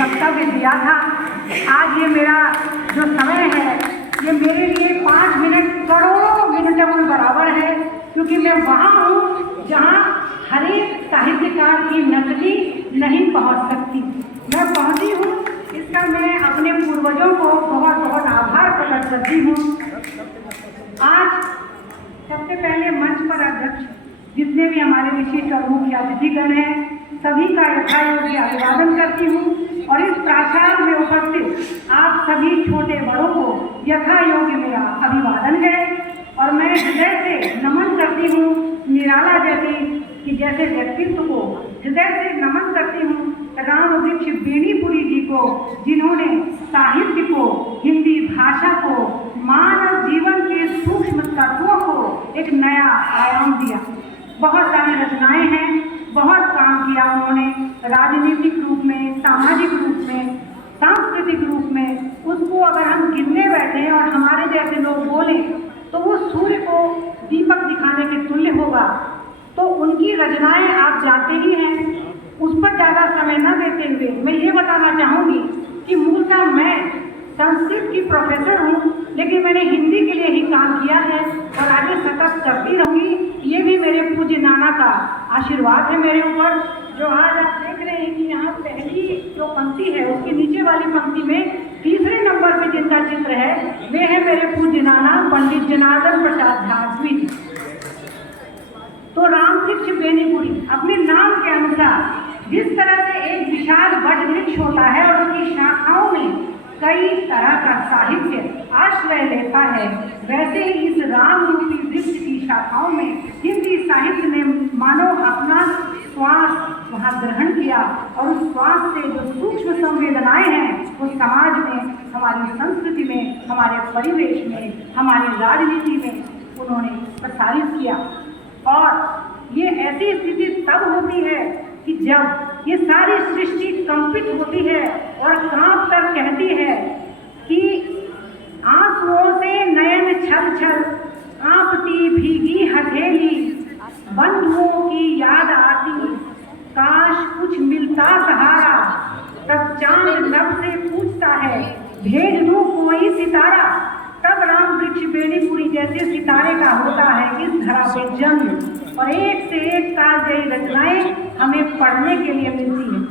वक्तव्य दिया था। आज ये मेरा जो समय है ये मेरे लिए 5 मिनट करोड़ों मिनटों के बराबर है, क्योंकि मैं वहाँ हूँ जहाँ हर एक साहित्यकार की नकली नहीं पहुँच सकती। मैं पहुँची हूँ, इसका मैं अपने पूर्वजों को बहुत बहुत आभार प्रकट करती हूँ। आज सबसे पहले मंच पर अध्यक्ष जितने भी हमारे विशिष्ट और मुख्य अतिथिगण हैं सभी का यथायोग्य अभिवादन करती हूँ, और इस प्राचार में उपस्थित आप सभी छोटे बड़ों को यथायोग्य मेरा अभिवादन है। और मैं हृदय से नमन करती हूँ निराला जैसे व्यक्तित्व को हृदय से नमन करती हूँ राम वृक्ष बेनीपुरी जी को, जिन्होंने साहित्य को, हिंदी भाषा को, मानव जीवन के सूक्ष्म तत्वों को एक नया आयाम दिया। बहुत सारी रचनाएं हैं, बहुत काम किया उन्होंने, राजनीतिक रूप में, सामाजिक रूप में, सांस्कृतिक रूप में। उसको अगर हम गिनने बैठे और हमारे जैसे लोग बोलें तो वो सूर्य को दीपक दिखाने के तुल्य होगा। तो उनकी रचनाएं आप जानते ही हैं, उस पर ज़्यादा समय न देते हुए मैं ये बताना चाहूँगी कि मूलतः मैं संस्कृत की प्रोफेसर हूँ, लेकिन मैंने हिंदी के लिए ही काम किया है और आगे सतत करती रहूँगी। ये भी मेरे पूज्य नाना का आशीर्वाद है मेरे ऊपर। जो आज आप देख रहे हैं कि यहाँ पहली जो पंक्ति है उसके नीचे वाली पंक्ति में तीसरे नंबर पे जिनका चित्र है वे है मेरे पूज्य नाना पंडित जनार्दन प्रसाद झारवी जी। तो राम वृक्ष बेनीपुरी अपने नाम के अनुसार जिस तरह से एक विशाल वट वृक्ष होता है और उसकी शाखाओं में कई तरह का साहित्य आश्रय लेता है, वैसे ही इस राम रूपी वृक्ष की शाखाओं में हिंदी साहित्य ने मानो अपना श्वास वहाँ ग्रहण किया, और उस श्वास से जो सूक्ष्म संवेदनाएं हैं वो समाज में, हमारी संस्कृति में, हमारे परिवेश में, हमारी राजनीति में उन्होंने प्रसारित किया। और ये ऐसी स्थिति तब होती है कि जब ये सारी सृष्टि कंपित होती है और कांप कर कहती है कि आंसुओं से नयन छल छल कांपती भीगी हथेली, बंधुओं की याद आती काश कुछ मिलता सहारा, तब चांद लब से पूछता है भेज दूं कोई सितारा। तब राम वृक्ष बेनीपुरी जैसे सितारे का होता है इस धरा पे जन्म, और एक से एक कालजयी रचनाएं हमें पढ़ने के लिए मिलती हैं।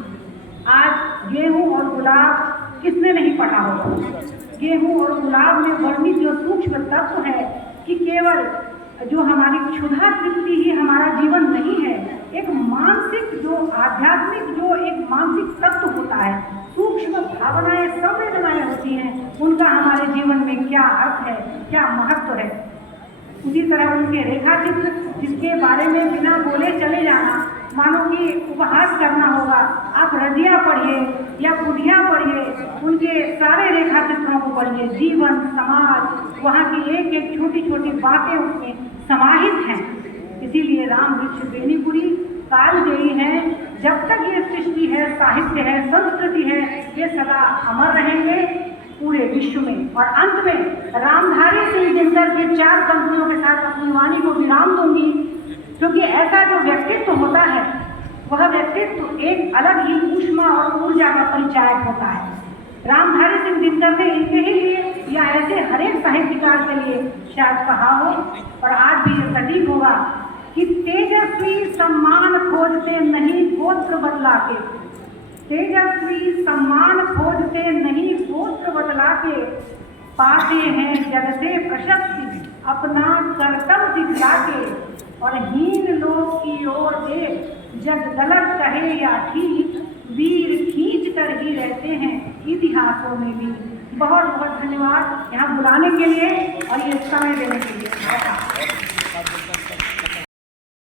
आज गेहूं और गुलाब किसने नहीं पढ़ा होगा? गेहूं और गुलाब में वर्णित जो सूक्ष्म तत्व है कि केवल जो हमारी क्षुधा तृप्ति ही हमारा जीवन नहीं है, एक मानसिक जो आध्यात्मिक जो एक मानसिक तत्व होता है, सूक्ष्म भावनाएं, संवेदनाएं होती हैं, उनका हमारे जीवन में क्या अर्थ है, क्या महत्व है। उसी तरह उनके रेखा चित्र जिसके बारे में बिना बोले चले जाना मानो कि उपहास करना होगा। आप रजिया पढ़िए या बुढ़िया पढ़िए, उनके सारे रेखा चित्रों को पढ़िए, जीवन, समाज, वहाँ की एक एक छोटी छोटी बातें उसमें समाहित हैं। इसीलिए राम वृक्ष बेनीपुरी कालजयी हैं। जब तक ये सृष्टि है, साहित्य है, संस्कृति है, ये सदा अमर रहेंगे पूरे विश्व में। और अंत में रामधारी सिंह दिनकर के 4 पंक्तियों के साथ अपनी वाणी को विराम दूंगी, क्योंकि ऐसा जो व्यक्तित्व होता है वह व्यक्तित्व एक अलग ही ऊष्मा और ऊर्जा का परिचायक होता है। रामधारी सिंह दिनकर ने इनके ही लिए या ऐसे हर एक साहित्यकार के लिए शायद कहा हो, और आज भी ये सटीक होगा कि तेजस्वी सम्मान खोजते नहीं गोत्र बदला के, तेजस्वी सम्मान खोजते नहीं गोत्र बदला के, पाते हैं जग से प्रशस्ति अपना कर्तव्य दिखला के, और हीन लोग की ओर देख जग गलत कहे या ठीक, वीर खींच कर ही रहते हैं इतिहासों में भी। बहुत बहुत धन्यवाद यहाँ बुलाने के लिए और ये समय देने के लिए।